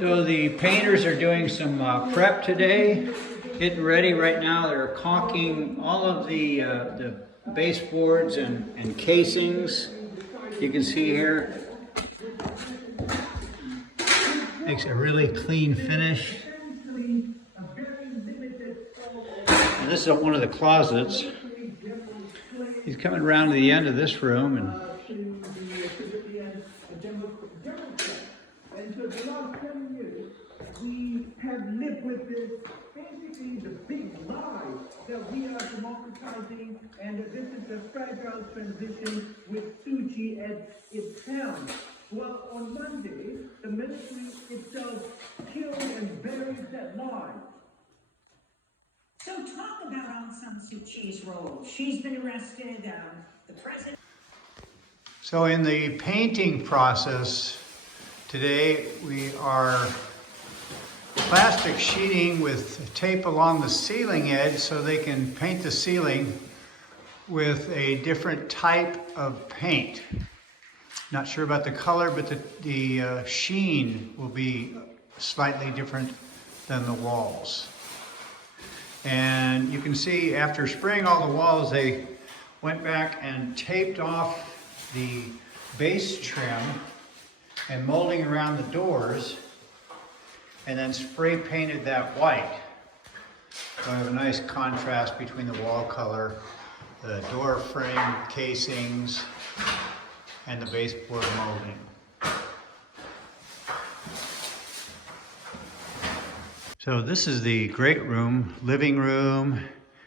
So the painters are doing some prep today, getting ready right now. They're caulking all of the baseboards and casings. You can see here, makes a really clean finish. And this is one of the closets. He's coming around to the end of this room and for the last 7 years, we have lived with this, basically the big lie that we are democratizing and that this is a fragile transition with Suu Kyi at its helm. Well, on Monday, the military itself killed and buried that lie. So talk about Aung San Suu Kyi's role. She's been arrested, the president. So in the painting process, today we are plastic sheeting with tape along the ceiling edge so they can paint the ceiling with a different type of paint. Not sure about the color, but the sheen will be slightly different than the walls. And you can see after spraying all the walls, they went back and taped off the base trim and molding around the doors, and then spray painted that white. So I have a nice contrast between the wall color, the door frame casings, and the baseboard molding. So this is the great room, living room,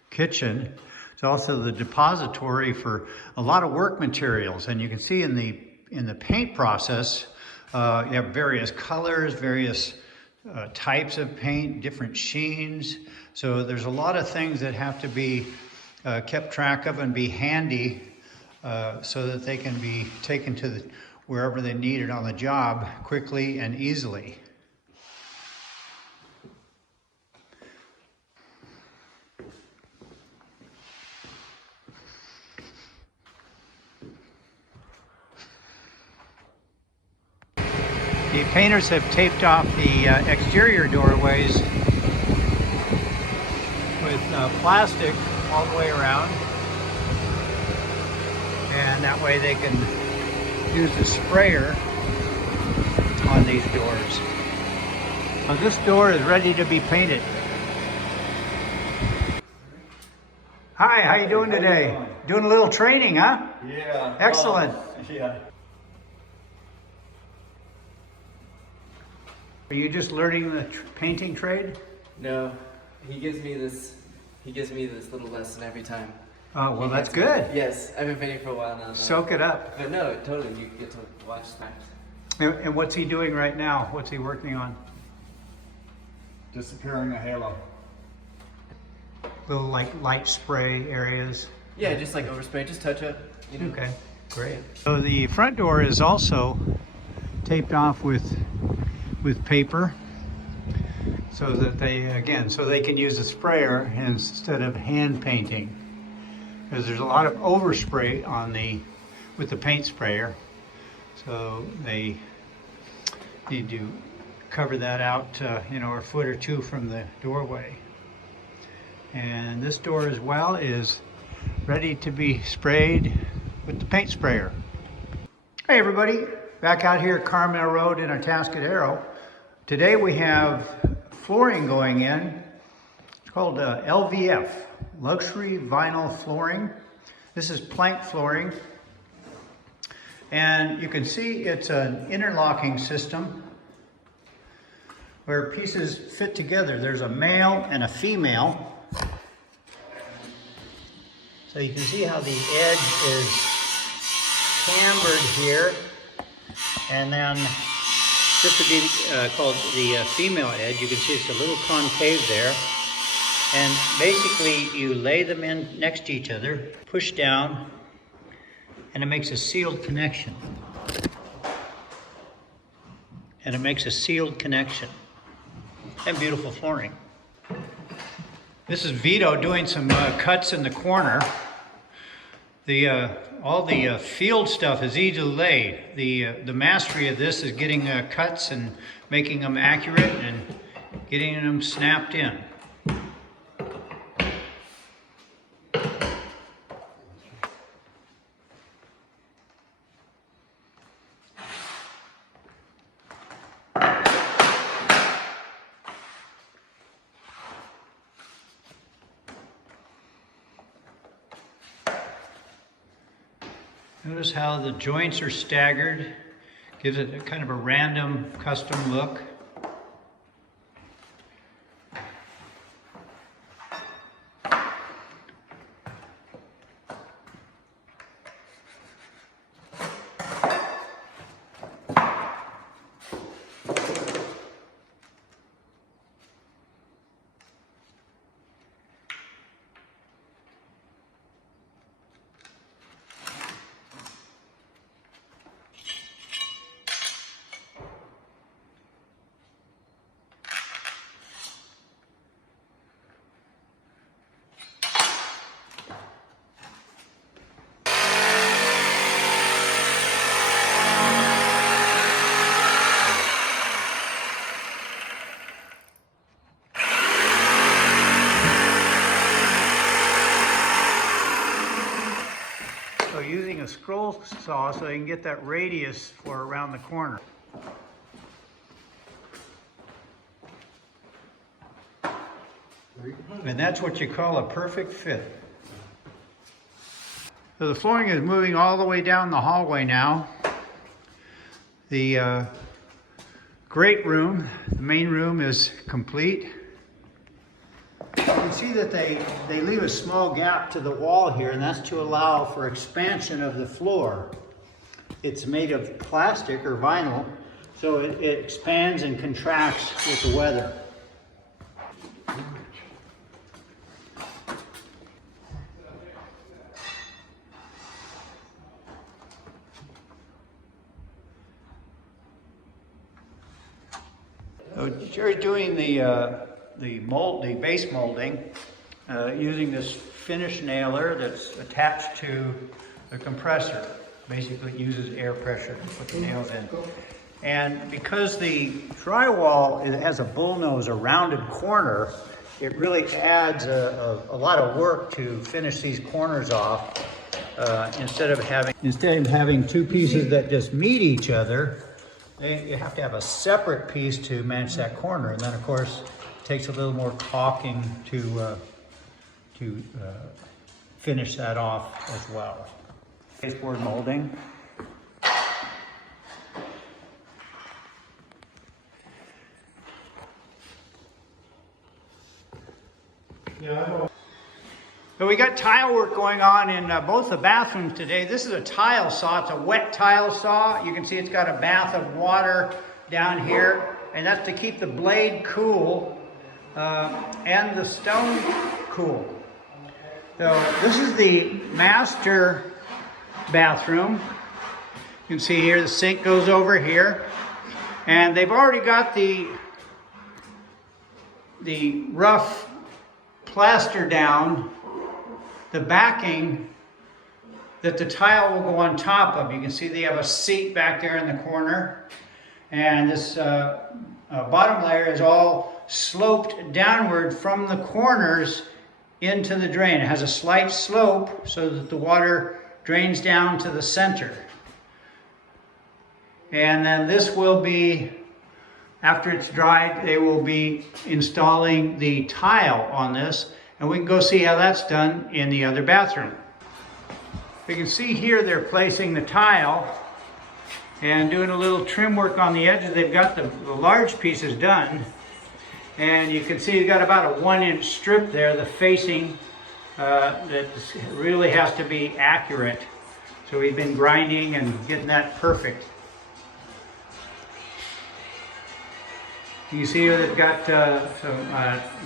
kitchen. It's also the depository for a lot of work materials, and you can see in the paint process, you have various colors, various types of paint, different sheens. So there's a lot of things that have to be kept track of and be handy so that they can be taken to wherever they need it on the job quickly and easily. The painters have taped off the exterior doorways with plastic all the way around, and that way they can use the sprayer on these doors. Now this door is ready to be painted. Hi, how you doing today? Doing a little training, huh? Yeah. Excellent. Yeah. Are you just learning the painting trade? No, he gives me this little lesson every time. Oh, well, that's good. Yes, I've been painting for a while now. Though. Soak it up. But no, totally, you get to watch that. And what's he doing right now? What's he working on? Disappearing a halo. Little like light spray areas? Yeah, just like overspray, just touch up. You know? Okay, great. So the front door is also taped off with paper so that they can use a sprayer instead of hand painting, because there's a lot of overspray with the paint sprayer, so they need to cover that out a foot or two from the doorway. And this door as well is ready to be sprayed with the paint sprayer. Hey everybody, back out here at Carmel Road in Atascadero. Today we have flooring going in. It's called LVF, Luxury Vinyl Flooring. This is plank flooring. And you can see it's an interlocking system where pieces fit together. There's a male and a female. So you can see how the edge is cambered here, and then this would be called the female edge. You can see it's a little concave there. And basically you lay them in next to each other, push down, and it makes a sealed connection. And it makes a sealed connection. And beautiful flooring. This is Vito doing some cuts in the corner. All the field stuff is easily laid. The mastery of this is getting cuts and making them accurate and getting them snapped in. Notice how the joints are staggered, gives it a kind of a random custom look. So using a scroll saw so they can get that radius for around the corner. And that's what you call a perfect fit. So the flooring is moving all the way down the hallway now. The great room, the main room, is complete. You can see that they leave a small gap to the wall here, and that's to allow for expansion of the floor. It's made of plastic or vinyl, so it expands and contracts with the weather. So Jerry's doing the base molding using this finish nailer that's attached to the compressor. Basically it uses air pressure to put the nails in. And because the drywall, it has a bullnose, a rounded corner, it really adds a lot of work to finish these corners off. Instead of having two pieces that just meet each other, you have to have a separate piece to match that corner. And then of course, it takes a little more caulking to finish that off as well. Baseboard molding. So we got tile work going on in both the bathrooms today. This is a tile saw. It's a wet tile saw. You can see it's got a bath of water down here, and that's to keep the blade cool and the stone cool. So this is the master bathroom. You can see here the sink goes over here, and they've already got the rough plaster down, the backing that the tile will go on top of. You can see they have a seat back there in the corner, and this bottom layer is all sloped downward from the corners into the drain. It has a slight slope so that the water drains down to the center. And then this will be, after it's dried, they will be installing the tile on this, and we can go see how that's done in the other bathroom. You can see here they're placing the tile and doing a little trim work on the edges. They've got the large pieces done, and you can see you've got about a 1-inch strip there, the facing, that really has to be accurate. So we've been grinding and getting that perfect. You can see here they've got some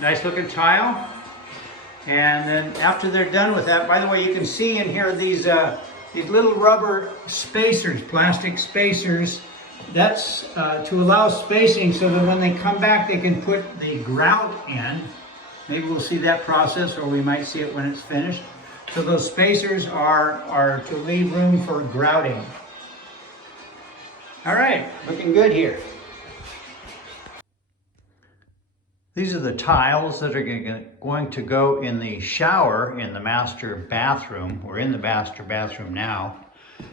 nice looking tile. And then after they're done with that, by the way, you can see in here these little rubber spacers, plastic spacers. That's to allow spacing so that when they come back, they can put the grout in. Maybe we'll see that process, or we might see it when it's finished. So those spacers are to leave room for grouting. All right, looking good here. These are the tiles that are going to go in the shower in the master bathroom. We're in the master bathroom now.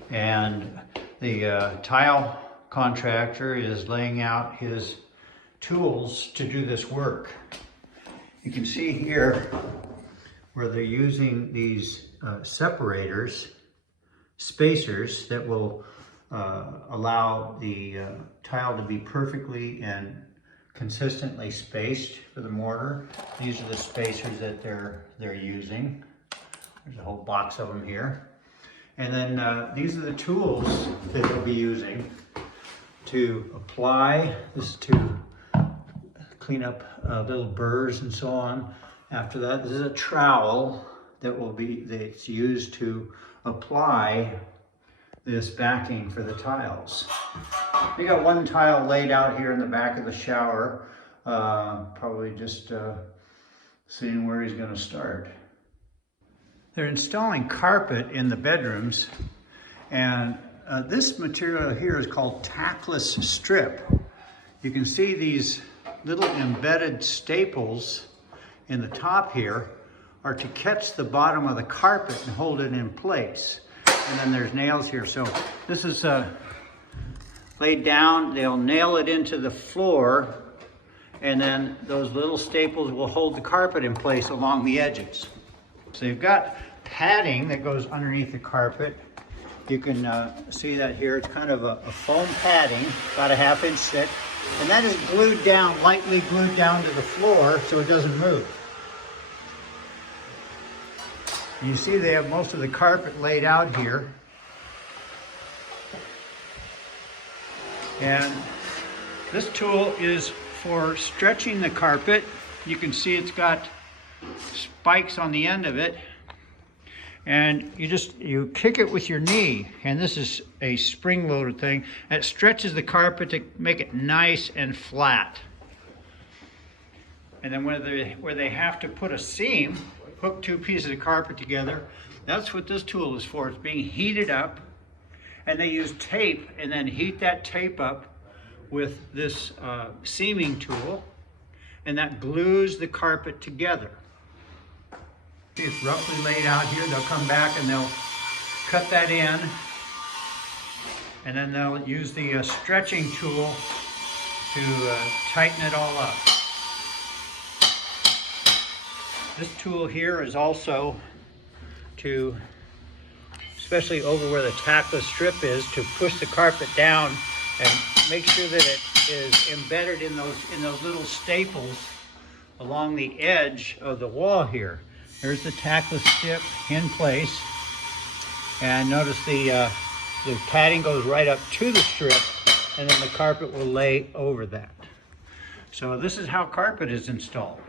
And the tile contractor is laying out his tools to do this work. You can see here where they're using these separators, spacers that will allow the tile to be perfectly and consistently spaced for the mortar. These are the spacers that they're using. There's a whole box of them here. And then these are the tools that they'll be using to apply. This is to clean up little burrs and so on. After that, this is a trowel that's used to apply this backing for the tiles. We got one tile laid out here in the back of the shower, probably just seeing where he's going to start. They're installing carpet in the bedrooms, and this material here is called tackless strip. You can see these little embedded staples in the top here are to catch the bottom of the carpet and hold it in place. And then there's nails here. So this is laid down. They'll nail it into the floor, and then those little staples will hold the carpet in place along the edges. So you've got padding that goes underneath the carpet. You can see that here. It's kind of a foam padding, about a ½ inch thick. And that is glued down, lightly glued down to the floor so it doesn't move. And you see they have most of the carpet laid out here. And this tool is for stretching the carpet. You can see it's got spikes on the end of it. And you kick it with your knee, and this is a spring-loaded thing. And it stretches the carpet to make it nice and flat. And then where they have to put a seam, hook two pieces of carpet together, that's what this tool is for. It's being heated up, and they use tape and then heat that tape up with this seaming tool, and that glues the carpet together. It's roughly laid out here. They'll come back and they'll cut that in, and then they'll use the stretching tool to tighten it all up. This tool here is also to, especially over where the tackless strip is, to push the carpet down and make sure that it is embedded in those little staples along the edge of the wall here. There's the tackless strip in place, and notice the padding goes right up to the strip, and then the carpet will lay over that. So this is how carpet is installed.